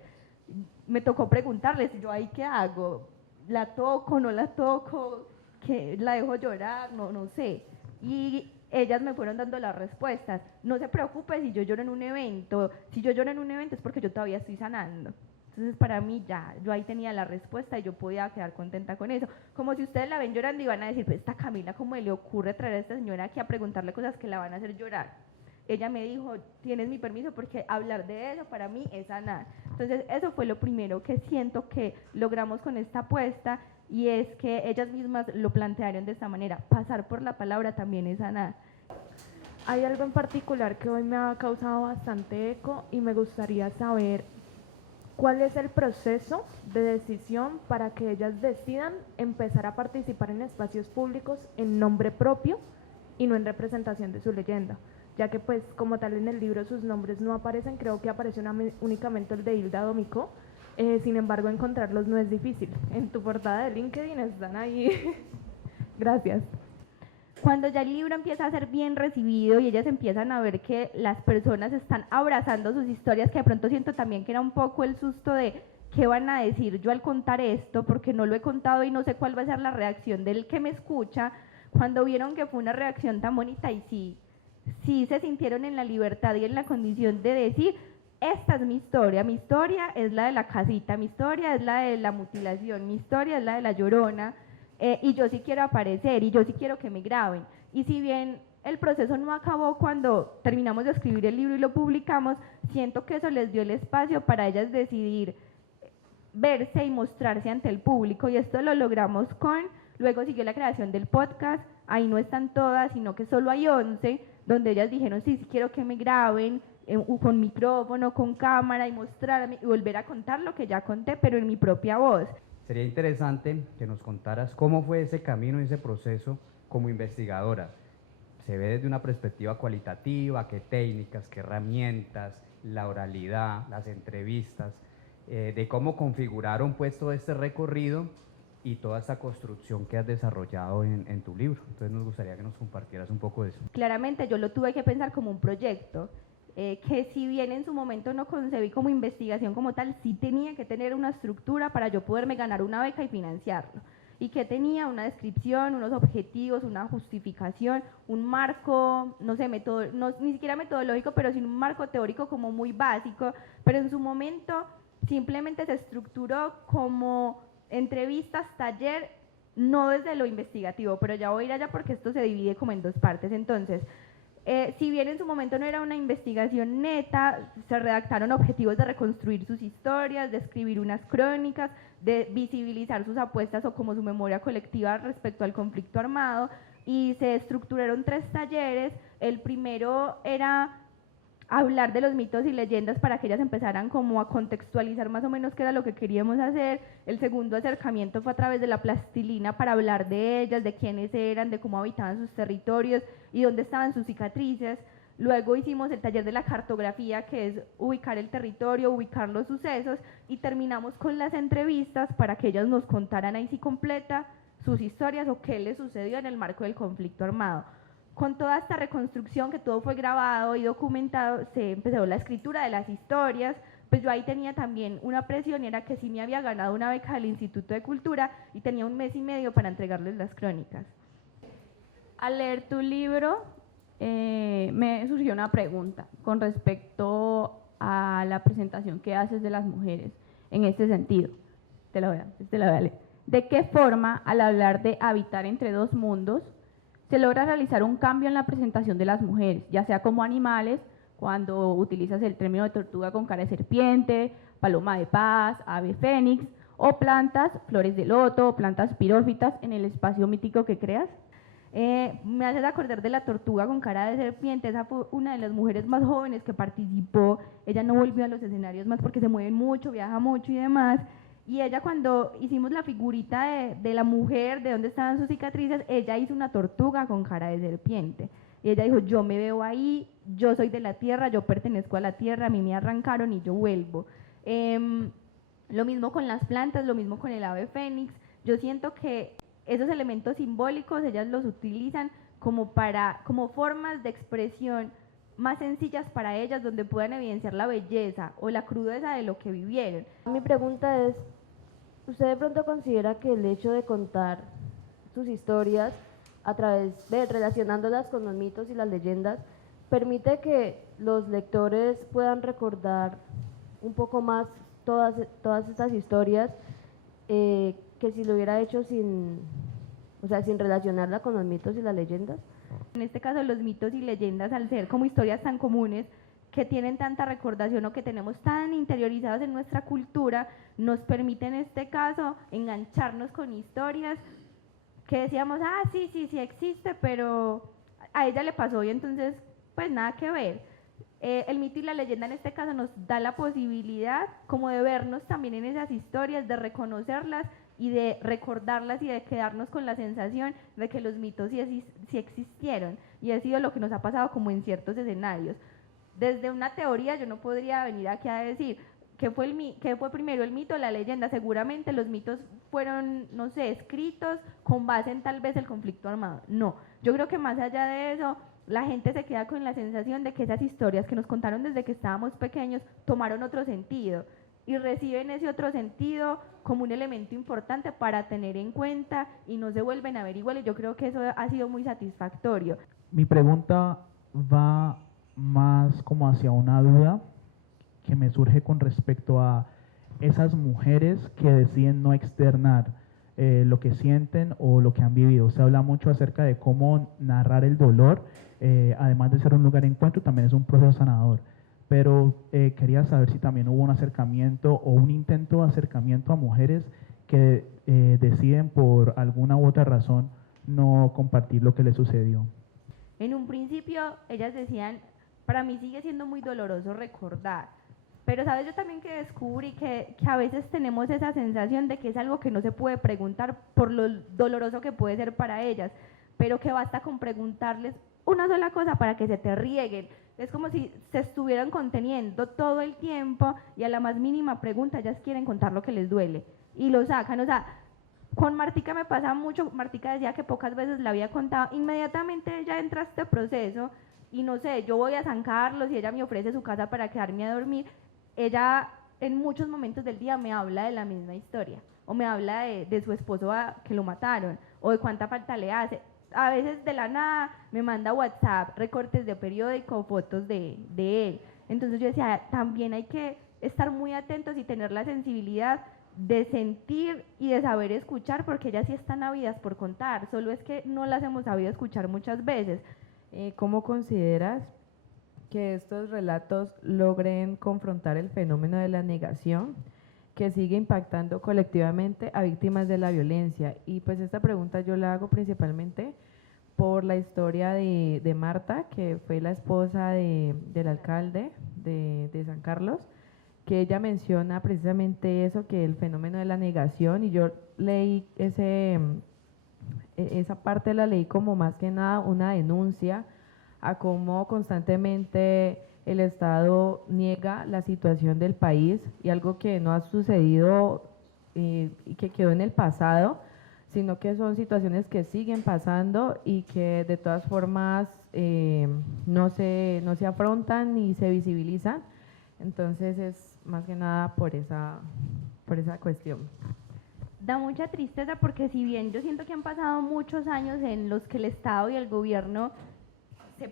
Me tocó preguntarles, yo ahí qué hago, la toco, no la toco, que la dejo llorar, no sé. Y ellas me fueron dando las respuestas. No se preocupe si yo lloro en un evento, si yo lloro en un evento es porque yo todavía estoy sanando. Entonces para mí ya, yo ahí tenía la respuesta y yo podía quedar contenta con eso. Como si ustedes la ven llorando y van a decir, pues esta Camila, ¿cómo le ocurre traer a esta señora aquí a preguntarle cosas que la van a hacer llorar? Ella me dijo, tienes mi permiso porque hablar de eso para mí es sanar. Entonces eso fue lo primero que siento que logramos con esta apuesta, y es que ellas mismas lo plantearon de esta manera, pasar por la palabra también es sanar. Hay algo en particular que hoy me ha causado bastante eco y me gustaría saber cuál es el proceso de decisión para que ellas decidan empezar a participar en espacios públicos en nombre propio y no en representación de su leyenda, ya que pues como tal en el libro sus nombres no aparecen, creo que aparece únicamente el de Hilda Domicó. Sin embargo, encontrarlos no es difícil. En tu portada de LinkedIn están ahí. Gracias. Cuando ya el libro empieza a ser bien recibido y ellas empiezan a ver que las personas están abrazando sus historias, que de pronto siento también que era un poco el susto de qué van a decir yo al contar esto, porque no lo he contado y no sé cuál va a ser la reacción del que me escucha, cuando vieron que fue una reacción tan bonita y sí se sintieron en la libertad y en la condición de decir, esta es mi historia es la de la casita, mi historia es la de la mutilación, mi historia es la de la Llorona, y yo sí quiero aparecer, y yo sí quiero que me graben. Y si bien el proceso no acabó cuando terminamos de escribir el libro y lo publicamos, siento que eso les dio el espacio para ellas decidir verse y mostrarse ante el público, y esto lo logramos luego siguió la creación del podcast, ahí no están todas, sino que solo hay 11, donde ellas dijeron, sí quiero que me graben, con micrófono, con cámara, y mostrarme, y volver a contar lo que ya conté, pero en mi propia voz. Sería interesante que nos contaras cómo fue ese camino, ese proceso como investigadora. Se ve desde una perspectiva cualitativa, qué técnicas, qué herramientas, la oralidad, las entrevistas, de cómo configuraron pues todo este recorrido y toda esta construcción que has desarrollado en tu libro. Entonces nos gustaría que nos compartieras un poco de eso. Claramente yo lo tuve que pensar como un proyecto, que si bien en su momento no concebí como investigación como tal, sí tenía que tener una estructura para yo poderme ganar una beca y financiarlo. Y que tenía una descripción, unos objetivos, una justificación, un marco, no sé, ni siquiera metodológico, pero sí un marco teórico como muy básico, pero en su momento simplemente se estructuró como entrevistas, taller, no desde lo investigativo, pero ya voy a ir allá porque esto se divide como en dos partes. Entonces, si bien en su momento no era una investigación neta, se redactaron objetivos de reconstruir sus historias, de escribir unas crónicas, de visibilizar sus apuestas o como su memoria colectiva respecto al conflicto armado, y se estructuraron 3 talleres. El primero era hablar de los mitos y leyendas para que ellas empezaran como a contextualizar más o menos qué era lo que queríamos hacer. El segundo acercamiento fue a través de la plastilina para hablar de ellas, de quiénes eran, de cómo habitaban sus territorios y dónde estaban sus cicatrices. Luego hicimos el taller de la cartografía, que es ubicar el territorio, ubicar los sucesos, y terminamos con las entrevistas para que ellas nos contaran ahí sí completa sus historias o qué les sucedió en el marco del conflicto armado. Con toda esta reconstrucción, que todo fue grabado y documentado, se empezó la escritura de las historias. Pues yo ahí tenía también una presión, era que sí me había ganado una beca del Instituto de Cultura y tenía 1 mes y medio para entregarles las crónicas. Al leer tu libro, me surgió una pregunta con respecto a la presentación que haces de las mujeres en este sentido. Te la voy a leer. ¿De qué forma, al hablar de habitar entre 2 mundos, se logra realizar un cambio en la presentación de las mujeres, ya sea como animales, cuando utilizas el término de tortuga con cara de serpiente, paloma de paz, ave fénix, o plantas, flores de loto, plantas pirófitas en el espacio mítico que creas? Me haces acordar de la tortuga con cara de serpiente. Esa fue una de las mujeres más jóvenes que participó. Ella no volvió a los escenarios más porque se mueve mucho, viaja mucho y demás. Y ella, cuando hicimos la figurita de la mujer, de dónde estaban sus cicatrices, ella hizo una tortuga con cara de serpiente. Y ella dijo, yo me veo ahí, yo soy de la tierra, yo pertenezco a la tierra, a mí me arrancaron y yo vuelvo. Lo mismo con las plantas, lo mismo con el ave fénix. Yo siento que esos elementos simbólicos ellas los utilizan como formas de expresión más sencillas para ellas, donde puedan evidenciar la belleza o la crudeza de lo que vivieron. Mi pregunta es, ¿usted de pronto considera que el hecho de contar sus historias a través de relacionándolas con los mitos y las leyendas permite que los lectores puedan recordar un poco más todas estas historias que si lo hubiera hecho sin relacionarla con los mitos y las leyendas? En este caso, los mitos y leyendas, al ser como historias tan comunes que tienen tanta recordación o que tenemos tan interiorizados en nuestra cultura, nos permite en este caso engancharnos con historias que decíamos, sí existe, pero a ella le pasó y entonces pues nada que ver. El mito y la leyenda en este caso nos da la posibilidad como de vernos también en esas historias, de reconocerlas y de recordarlas y de quedarnos con la sensación de que los mitos sí existieron, y ha sido lo que nos ha pasado como en ciertos escenarios. Desde una teoría yo no podría venir aquí a decir qué fue primero, el mito o la leyenda. Seguramente los mitos fueron, no sé, escritos con base en tal vez el conflicto armado. No, yo creo que más allá de eso, la gente se queda con la sensación de que esas historias que nos contaron desde que estábamos pequeños tomaron otro sentido y reciben ese otro sentido como un elemento importante para tener en cuenta y no se vuelven a ver igual, y yo creo que eso ha sido muy satisfactorio. Mi pregunta va más como hacia una duda que me surge con respecto a esas mujeres que deciden no externar lo que sienten o lo que han vivido. Se habla mucho acerca de cómo narrar el dolor, además de ser un lugar de encuentro, también es un proceso sanador. Pero quería saber si también hubo un acercamiento o un intento de acercamiento a mujeres que deciden por alguna u otra razón no compartir lo que les sucedió. En un principio ellas decían, para mí sigue siendo muy doloroso recordar, pero sabes, yo también que descubrí que a veces tenemos esa sensación de que es algo que no se puede preguntar por lo doloroso que puede ser para ellas, pero que basta con preguntarles una sola cosa para que se te rieguen. Es como si se estuvieran conteniendo todo el tiempo y a la más mínima pregunta ellas quieren contar lo que les duele y lo sacan. O sea, con Martica me pasa mucho. Martica decía que pocas veces la había contado. Inmediatamente ella entra a este proceso y no sé, yo voy a San Carlos y ella me ofrece su casa para quedarme a dormir. Ella en muchos momentos del día me habla de la misma historia, o me habla de su esposo que lo mataron, o de cuánta falta le hace. A veces de la nada me manda WhatsApp, recortes de periódico, fotos de él. Entonces yo decía, también hay que estar muy atentos y tener la sensibilidad de sentir y de saber escuchar, porque ellas sí están ávidas por contar, solo es que no las hemos sabido escuchar muchas veces. ¿Cómo consideras que estos relatos logren confrontar el fenómeno de la negación que sigue impactando colectivamente a víctimas de la violencia? Y pues esta pregunta yo la hago principalmente por la historia de Marta, que fue la esposa del alcalde de San Carlos, que ella menciona precisamente eso, que el fenómeno de la negación, y yo leí esa parte la leí como más que nada una denuncia a cómo constantemente el Estado niega la situación del país, y algo que no ha sucedido y que quedó en el pasado, sino que son situaciones que siguen pasando y que de todas formas no se afrontan ni se visibilizan. Entonces es más que nada por esa cuestión. Da mucha tristeza porque si bien yo siento que han pasado muchos años en los que el Estado y el gobierno se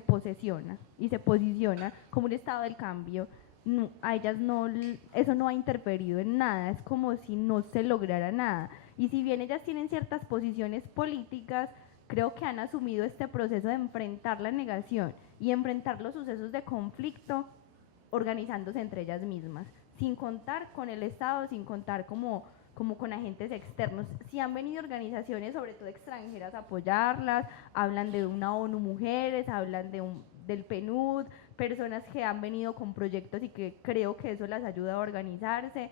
posesiona y se posiciona como un estado del cambio, a ellas eso no ha interferido en nada, es como si no se lograra nada. Y si bien ellas tienen ciertas posiciones políticas, creo que han asumido este proceso de enfrentar la negación y enfrentar los sucesos de conflicto organizándose entre ellas mismas, sin contar con el Estado, sin contar como con agentes externos. Si han venido organizaciones, sobre todo extranjeras, a apoyarlas, hablan de una ONU Mujeres, hablan del PNUD, personas que han venido con proyectos y que creo que eso las ayuda a organizarse.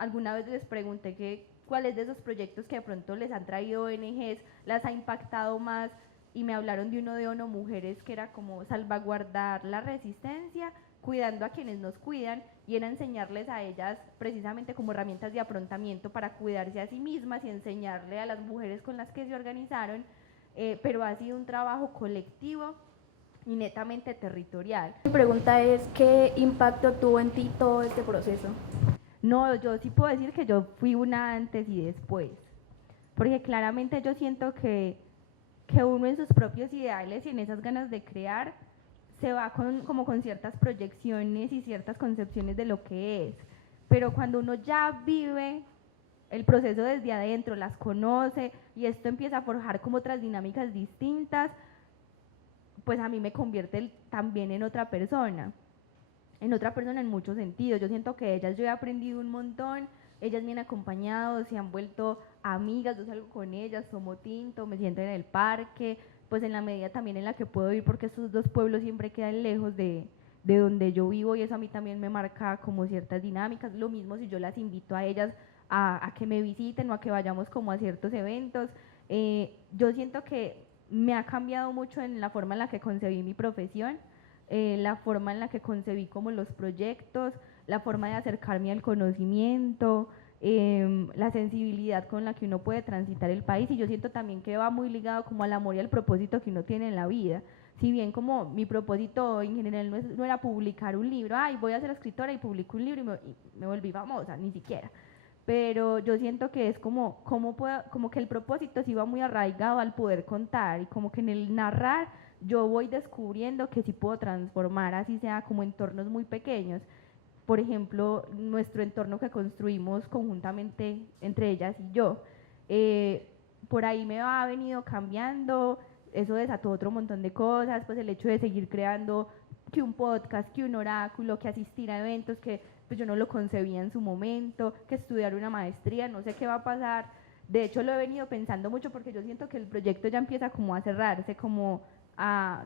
Alguna vez les pregunté cuáles de esos proyectos que de pronto les han traído ONGs las ha impactado más, y me hablaron de uno de ONU Mujeres que era como salvaguardar la resistencia, cuidando a quienes nos cuidan, y era enseñarles a ellas precisamente como herramientas de afrontamiento para cuidarse a sí mismas y enseñarle a las mujeres con las que se organizaron, pero ha sido un trabajo colectivo y netamente territorial. Mi pregunta es, ¿qué impacto tuvo en ti todo este proceso? No, yo sí puedo decir que yo fui una antes y después, porque claramente yo siento que uno en sus propios ideales y en esas ganas de crear se va como con ciertas proyecciones y ciertas concepciones de lo que es, pero cuando uno ya vive el proceso desde adentro, las conoce y esto empieza a forjar como otras dinámicas distintas, pues a mí me convierte también en otra persona en muchos sentidos. Yo siento que yo he aprendido un montón, ellas me han acompañado, se han vuelto amigas, yo salgo con ellas, tomo tinto, me siento en el parque, pues en la medida también en la que puedo ir, porque estos dos pueblos siempre quedan lejos de donde yo vivo, y eso a mí también me marca como ciertas dinámicas. Lo mismo si yo las invito a ellas a que me visiten o a que vayamos como a ciertos eventos. Yo siento que me ha cambiado mucho en la forma en la que concebí mi profesión, la forma en la que concebí como los proyectos, la forma de acercarme al conocimiento, la sensibilidad con la que uno puede transitar el país, y yo siento también que va muy ligado como al amor y al propósito que uno tiene en la vida. Si bien como mi propósito en general no era publicar un libro, ay, voy a ser escritora y publico un libro y me volví famosa, ni siquiera. Pero yo siento que es como que el propósito sí va muy arraigado al poder contar, y como que en el narrar yo voy descubriendo que sí puedo transformar, así sea como entornos muy pequeños. Por ejemplo, nuestro entorno que construimos conjuntamente entre ellas y yo, por ahí me ha venido cambiando, eso desató otro montón de cosas, pues el hecho de seguir creando que un podcast, que un oráculo, que asistir a eventos que pues yo no lo concebía en su momento, que estudiar una maestría, no sé qué va a pasar. De hecho lo he venido pensando mucho porque yo siento que el proyecto ya empieza como a cerrarse, como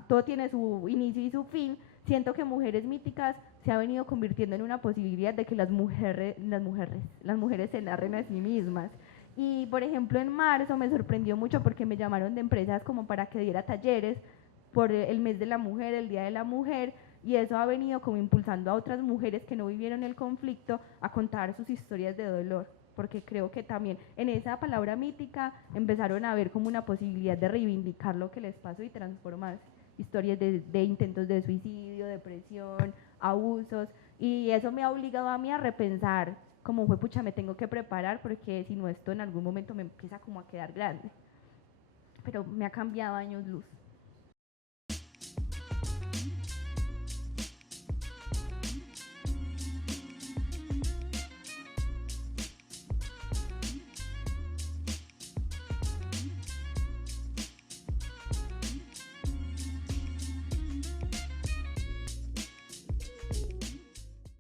todo tiene su inicio y su fin. Siento que Mujeres Míticas se ha venido convirtiendo en una posibilidad de que las mujeres se narren a sí mismas. Y por ejemplo en marzo me sorprendió mucho porque me llamaron de empresas como para que diera talleres por el mes de la mujer, el Día de la Mujer, y eso ha venido como impulsando a otras mujeres que no vivieron el conflicto a contar sus historias de dolor, porque creo que también en esa palabra mítica empezaron a ver como una posibilidad de reivindicar lo que les pasó y transformarse. Historias de intentos de suicidio, depresión, abusos, y eso me ha obligado a mí a repensar como fue, pucha, me tengo que preparar porque si no esto en algún momento me empieza como a quedar grande. Pero me ha cambiado años luz.